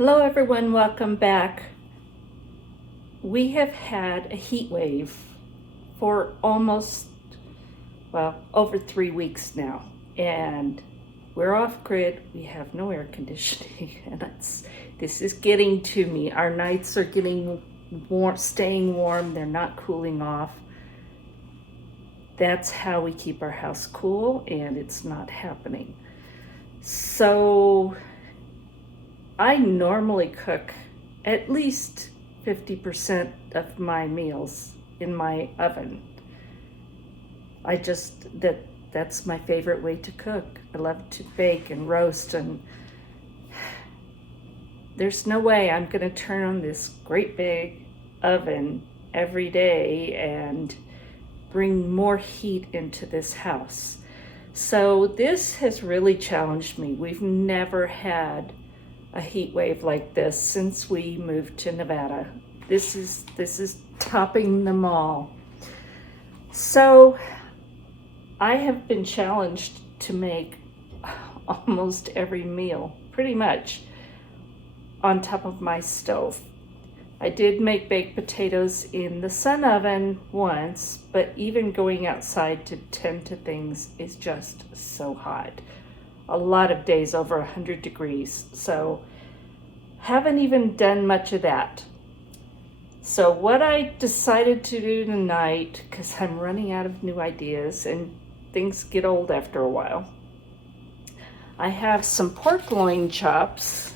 Hello everyone, welcome back. We have had a heat wave for almost, over 3 weeks now, and we're off grid. We have no air conditioning, and this is getting to me. Our nights are getting warm, staying warm. They're not cooling off. That's how we keep our house cool, and it's not happening. So I normally cook at least 50% of my meals in my oven. That's my favorite way to cook. I love to bake and roast, and there's no way I'm gonna turn on this great big oven every day and bring more heat into this house. So this has really challenged me. We've never had a heat wave like this since we moved to Nevada. This is topping them all. So I have been challenged to make almost every meal, pretty much, on top of my stove. I did make baked potatoes in the sun oven once, but even going outside to tend to things is just so hot. A lot of days over 100 degrees, so haven't even done much of that. So what I decided to do tonight, because I'm running out of new ideas and things get old after a while, I have some pork loin chops,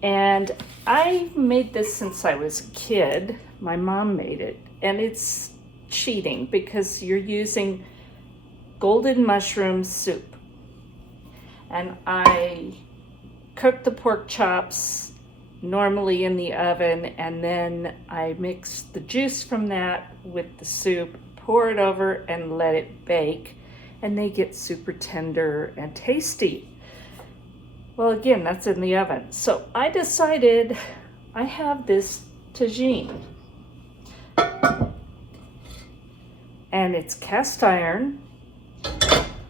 and I made this since I was a kid. My mom made it, and it's cheating because you're using golden mushroom soup. And I cook the pork chops normally in the oven, and then I mix the juice from that with the soup, pour it over, and let it bake, and they get super tender and tasty. Well, again, that's in the oven. So I decided I have this tagine, and it's cast iron.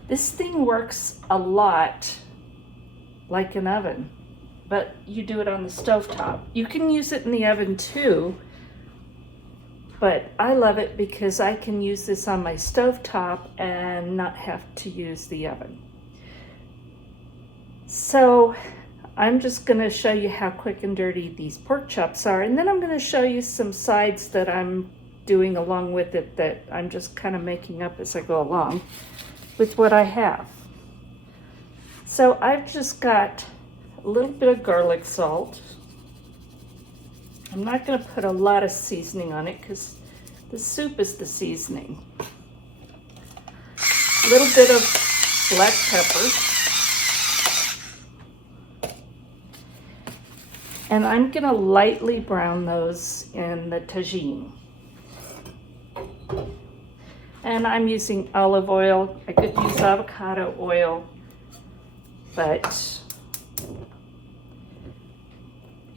This thing works a lot like an oven, but you do it on the stovetop. You can use it in the oven too, but I love it because I can use this on my stovetop and not have to use the oven. So I'm just gonna show you how quick and dirty these pork chops are, and then I'm gonna show you some sides that I'm doing along with it that I'm just kind of making up as I go along with what I have. So I've just got a little bit of garlic salt. I'm not gonna put a lot of seasoning on it because the soup is the seasoning. A little bit of black pepper. And I'm gonna lightly brown those in the tagine. And I'm using olive oil. I could use avocado oil, but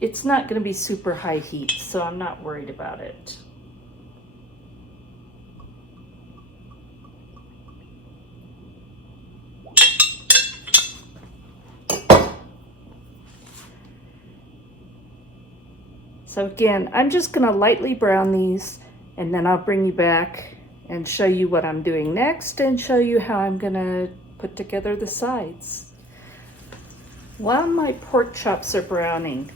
it's not gonna be super high heat, so I'm not worried about it. So again, I'm just gonna lightly brown these, and then I'll bring you back and show you what I'm doing next and show you how I'm gonna put together the sides. While my pork chops are browning,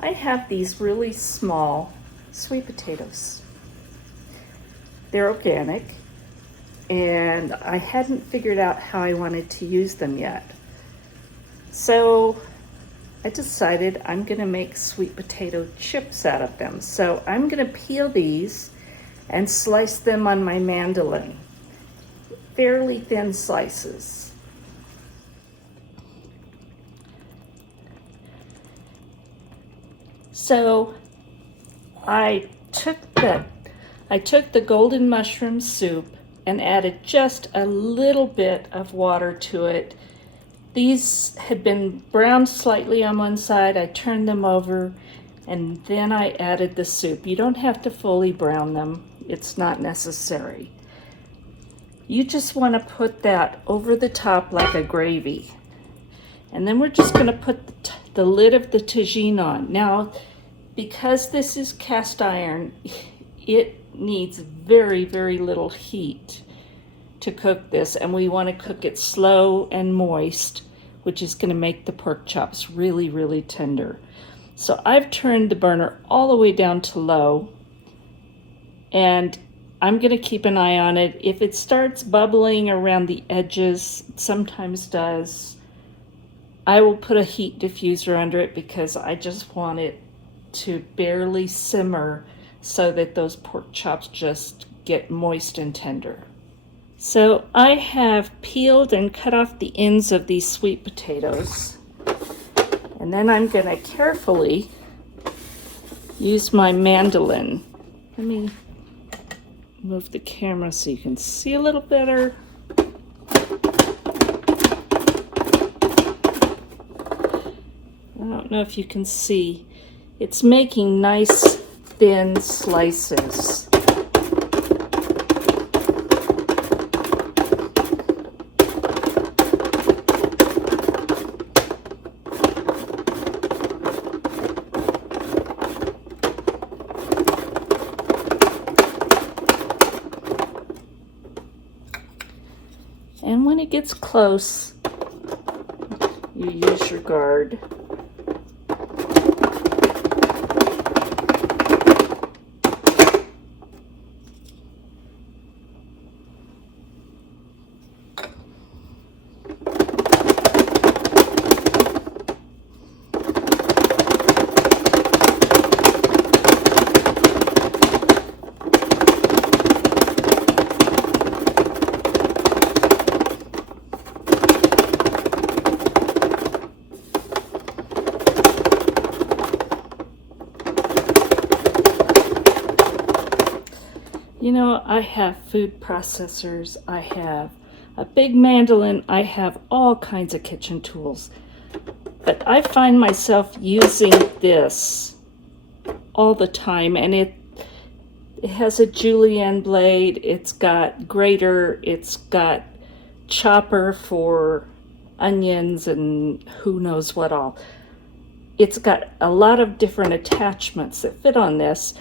I have these really small sweet potatoes. They're organic, and I hadn't figured out how I wanted to use them yet. So I decided I'm gonna make sweet potato chips out of them. So I'm gonna peel these and slice them on my mandolin, fairly thin slices. So I took the golden mushroom soup and added just a little bit of water to it. These had been browned slightly on one side. I turned them over, and then I added the soup. You don't have to fully brown them. It's not necessary. You just want to put that over the top like a gravy. And then we're just going to put the lid of the tagine on. Now, because this is cast iron, it needs very, very little heat to cook this, and we want to cook it slow and moist, which is going to make the pork chops really, really tender. So I've turned the burner all the way down to low, and I'm going to keep an eye on it. If it starts bubbling around the edges, it sometimes does, I will put a heat diffuser under it because I just want it to barely simmer so that those pork chops just get moist and tender. So I have peeled and cut off the ends of these sweet potatoes. And then I'm going to carefully use my mandolin. Let me move the camera so you can see a little better. I don't know if you can see. It's making nice thin slices. And when it gets close, you use your guard. You know, I have food processors, I have a big mandolin, I have all kinds of kitchen tools. But I find myself using this all the time, and it has a julienne blade, it's got grater, it's got chopper for onions and who knows what all. It's got a lot of different attachments that fit on this.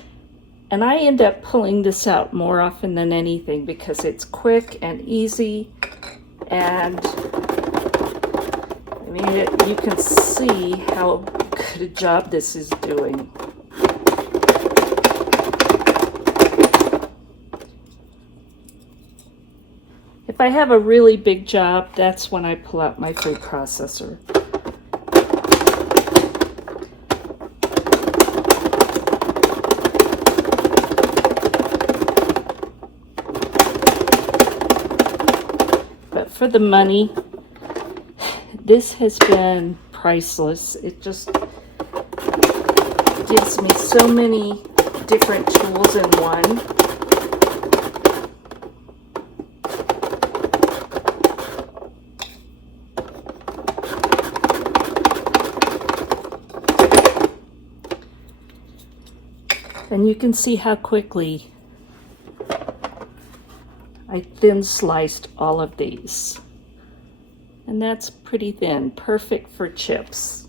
And I end up pulling this out more often than anything because it's quick and easy, and I mean, you can see how good a job this is doing. If I have a really big job, that's when I pull out my food processor. For the money, this has been priceless. It just gives me so many different tools in one. And you can see how quickly I thin sliced all of these. And that's pretty thin, perfect for chips.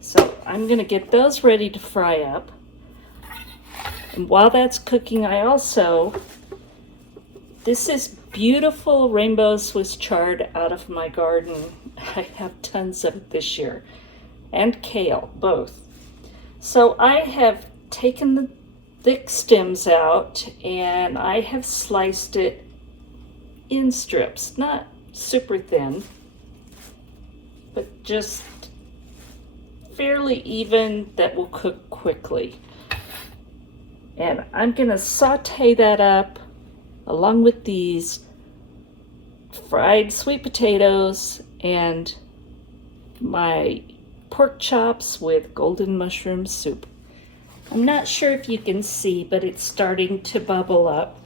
So I'm going to get those ready to fry up. And while that's cooking, I also, this is beautiful rainbow Swiss chard out of my garden. I have tons of it this year. And kale, both. So I have taken the thick stems out, and I have sliced it in strips, not super thin, but just fairly even that will cook quickly. And I'm gonna saute that up along with these fried sweet potatoes and my pork chops with golden mushroom soup. I'm not sure if you can see, but it's starting to bubble up.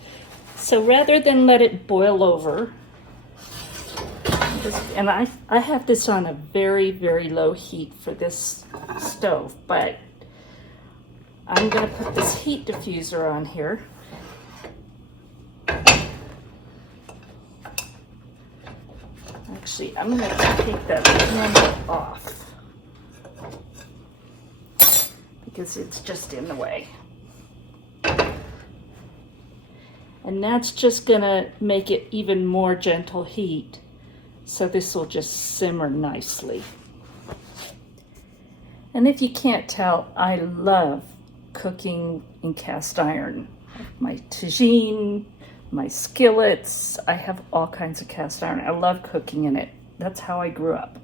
So rather than let it boil over, and I have this on a very, very low heat for this stove, but I'm going to put this heat diffuser on here. Actually, I'm going to take that handle off because it's just in the way. And that's just going to make it even more gentle heat. So this will just simmer nicely. And if you can't tell, I love cooking in cast iron. My tagine, my skillets, I have all kinds of cast iron. I love cooking in it. That's how I grew up.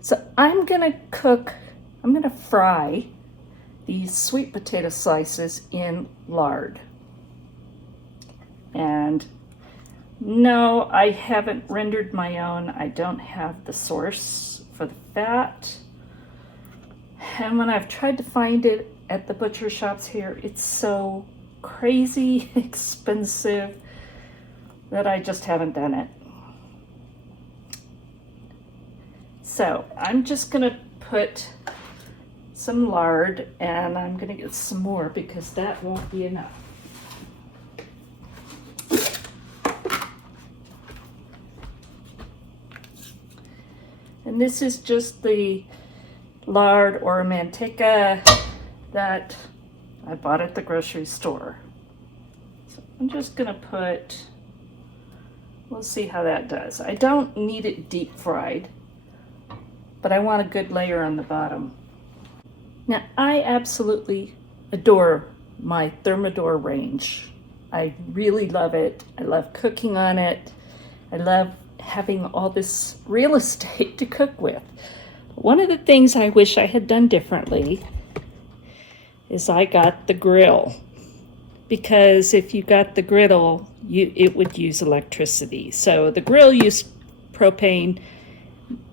So I'm gonna fry these sweet potato slices in lard. And no, I haven't rendered my own. I don't have the source for the fat. And when I've tried to find it at the butcher shops here, it's so crazy expensive that I just haven't done it. So I'm just gonna put some lard, and I'm gonna get some more because that won't be enough. And this is just the lard or manteca that I bought at the grocery store. So I'm just gonna put, we'll see how that does. I don't need it deep fried, but I want a good layer on the bottom. Now, I absolutely adore my Thermador range. I really love it. I love cooking on it. I love having all this real estate to cook with. One of the things I wish I had done differently is I got the grill, because if you got the griddle, it would use electricity. So the grill used propane,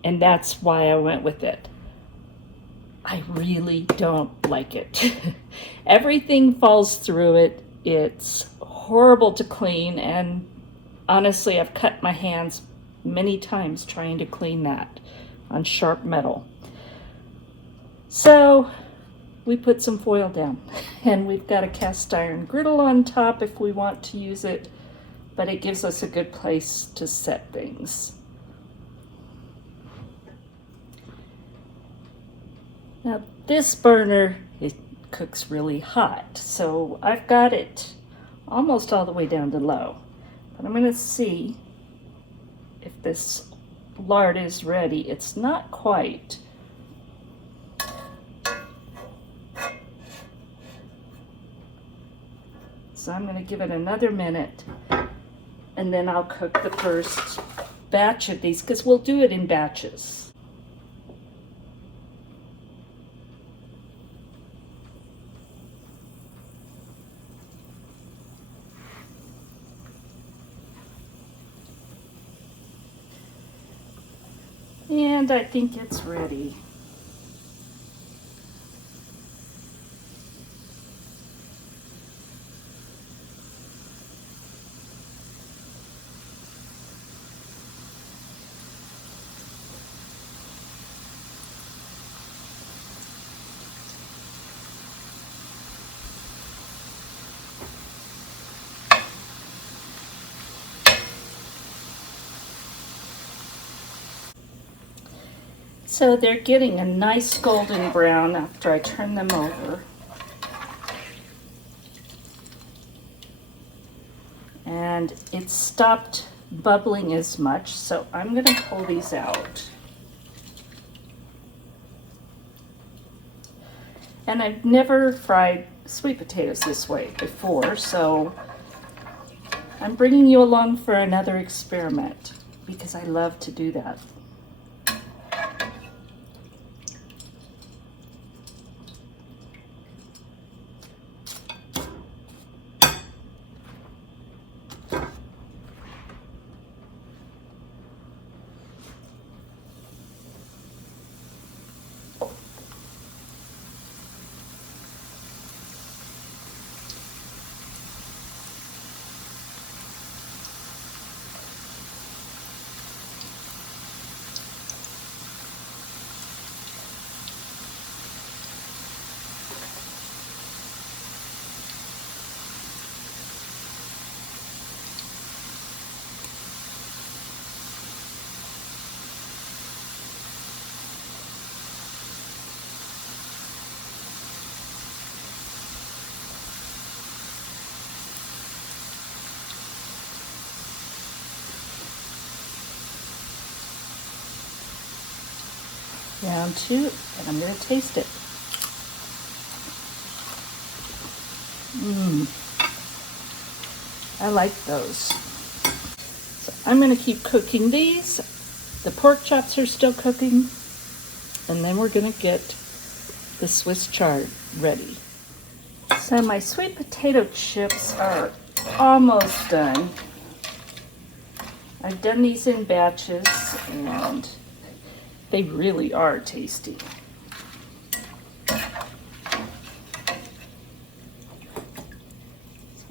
and that's why I went with it. I really don't like it. Everything falls through it. It's horrible to clean, and honestly, I've cut my hands many times trying to clean that on sharp metal. So we put some foil down, and we've got a cast iron griddle on top if we want to use it, but it gives us a good place to set things. Now this burner, it cooks really hot, so I've got it almost all the way down to low. But I'm going to see if this lard is ready. It's not quite. So I'm going to give it another minute, and then I'll cook the first batch of these, because we'll do it in batches. And I think it's ready. So they're getting a nice golden brown after I turn them over. And it's stopped bubbling as much, so I'm going to pull these out. And I've never fried sweet potatoes this way before, so I'm bringing you along for another experiment because I love to do that. Round two, and I'm going to taste it. I like those. So I'm going to keep cooking these. The pork chops are still cooking, and then we're going to get the Swiss chard ready. So my sweet potato chips are almost done. I've done these in batches, and they really are tasty. So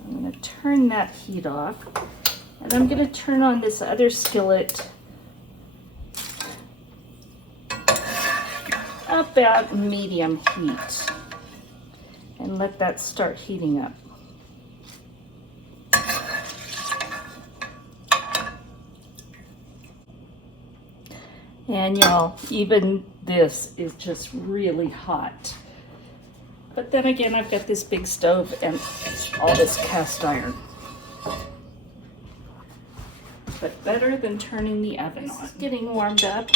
I'm going to turn that heat off, and I'm going to turn on this other skillet about medium heat and let that start heating up. And y'all, even this is just really hot. But then again, I've got this big stove and all this cast iron. But better than turning the oven on. It's getting warmed up.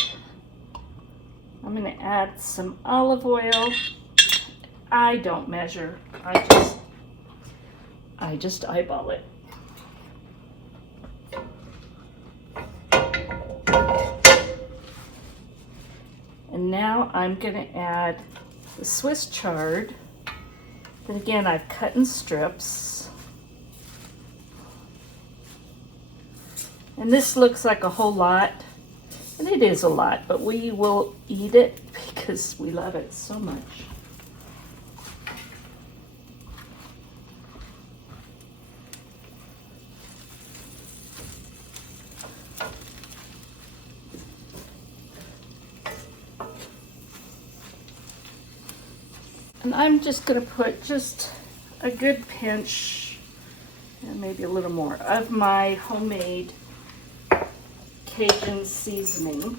I'm going to add some olive oil. I don't measure. I just eyeball it. And now I'm going to add the Swiss chard that again I've cut in strips. And this looks like a whole lot, and it is a lot, but we will eat it because we love it so much. And I'm just going to put just a good pinch, and maybe a little more, of my homemade Cajun seasoning.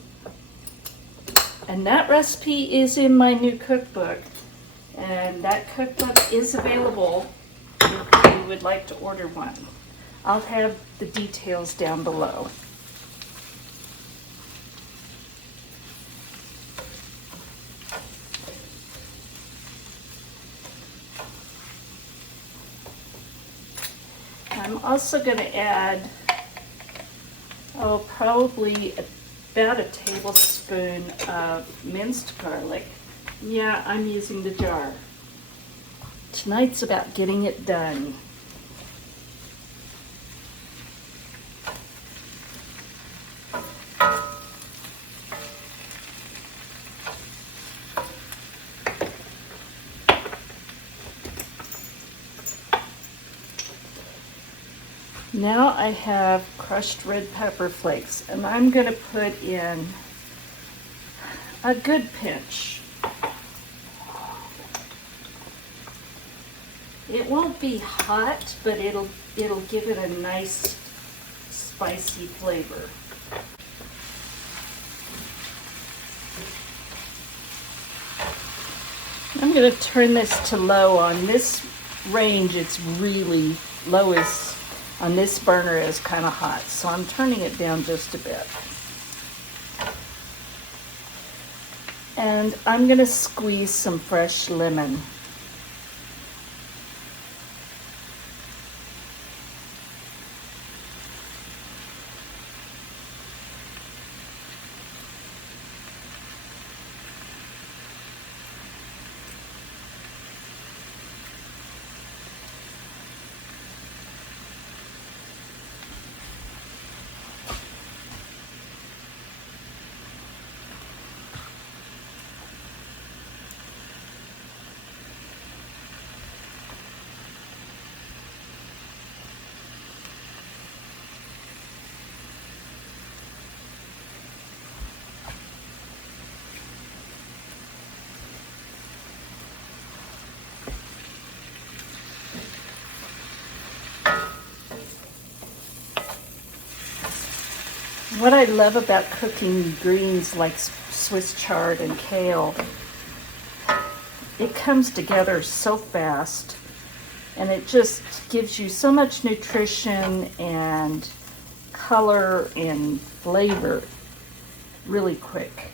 And that recipe is in my new cookbook. And that cookbook is available if you would like to order one. I'll have the details down below. I'm also going to add, probably about a tablespoon of minced garlic. Yeah, I'm using the jar. Tonight's about getting it done. Now I have crushed red pepper flakes, and I'm going to put in a good pinch. It won't be hot, but it'll give it a nice spicy flavor. I'm going to turn this to low. On this range, it's really low. On this burner is kind of hot, so I'm turning it down just a bit. And I'm going to squeeze some fresh lemon. What I love about cooking greens like Swiss chard and kale, it comes together so fast, and it just gives you so much nutrition and color and flavor really quick.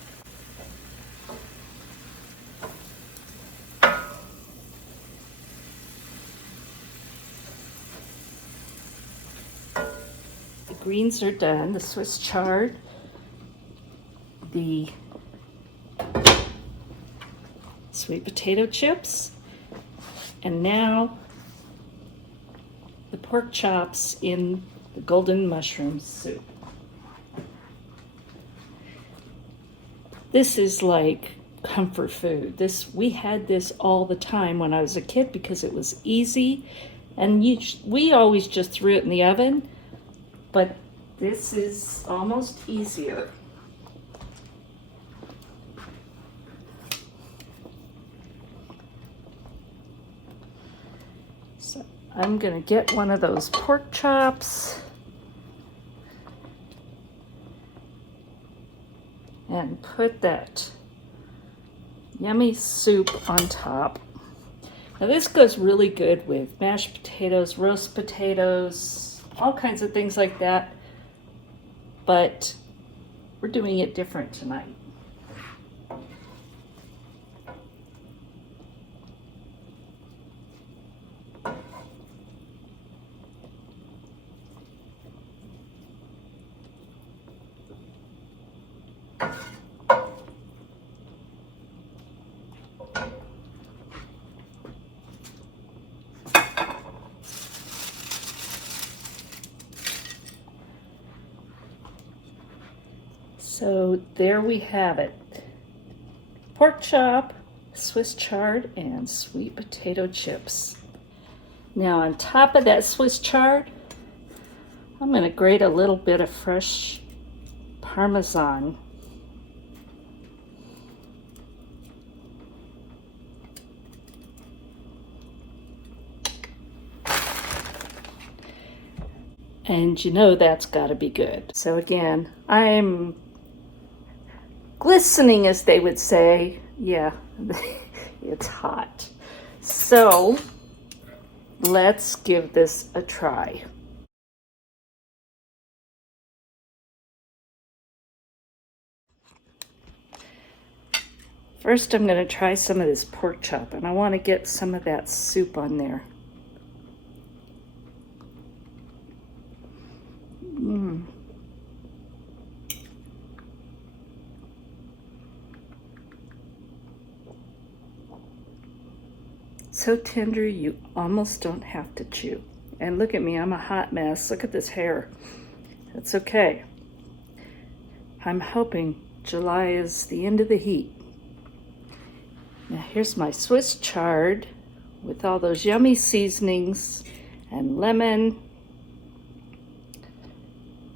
greens are done, the Swiss chard, the sweet potato chips, and now the pork chops in the golden mushroom soup. This is like comfort food. We had this all the time when I was a kid because it was easy, and we always just threw it in the oven, but this is almost easier. So I'm gonna get one of those pork chops and put that yummy soup on top. Now this goes really good with mashed potatoes, roast potatoes, all kinds of things like that, but we're doing it different tonight. So there we have it. Pork chop, Swiss chard, and sweet potato chips. Now on top of that Swiss chard, I'm going to grate a little bit of fresh Parmesan. And you know that's got to be good. So again, I'm glistening, as they would say. Yeah, it's hot. So let's give this a try. First, I'm going to try some of this pork chop, and I want to get some of that soup on there. So tender you almost don't have to chew. And look at me, I'm a hot mess. Look at this hair. That's okay. I'm hoping July is the end of the heat. Now here's my Swiss chard with all those yummy seasonings and lemon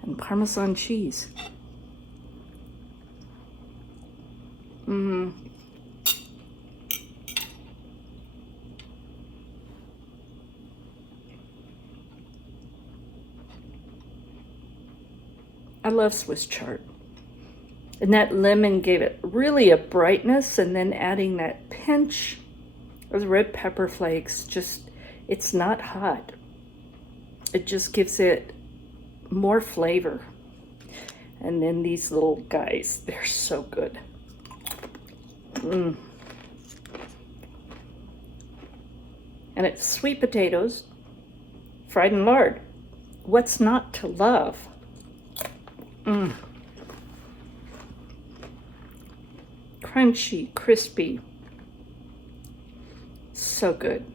and Parmesan cheese. I love Swiss chard. And that lemon gave it really a brightness, and then adding that pinch of red pepper flakes, it's not hot. It just gives it more flavor. And then these little guys, they're so good. And it's sweet potatoes fried in lard. What's not to love? Crunchy, crispy, so good.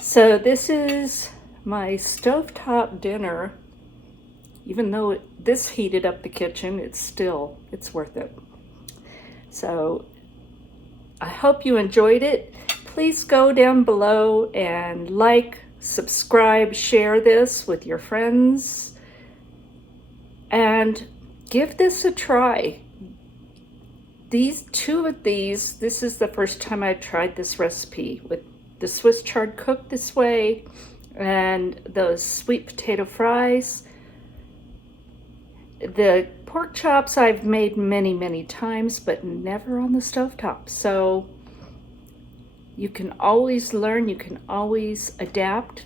So this is my stovetop dinner. Even though this heated up the kitchen, it's worth it. So I hope you enjoyed it. Please go down below and like, subscribe, share this with your friends, and give this a try. Two of these, this is the first time I tried this recipe with the Swiss chard cooked this way and those sweet potato fries. The pork chops I've made many, many times, but never on the stovetop. So you can always learn, you can always adapt,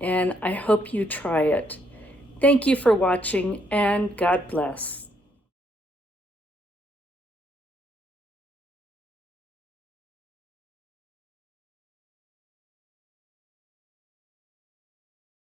and I hope you try it. Thank you for watching, and God bless.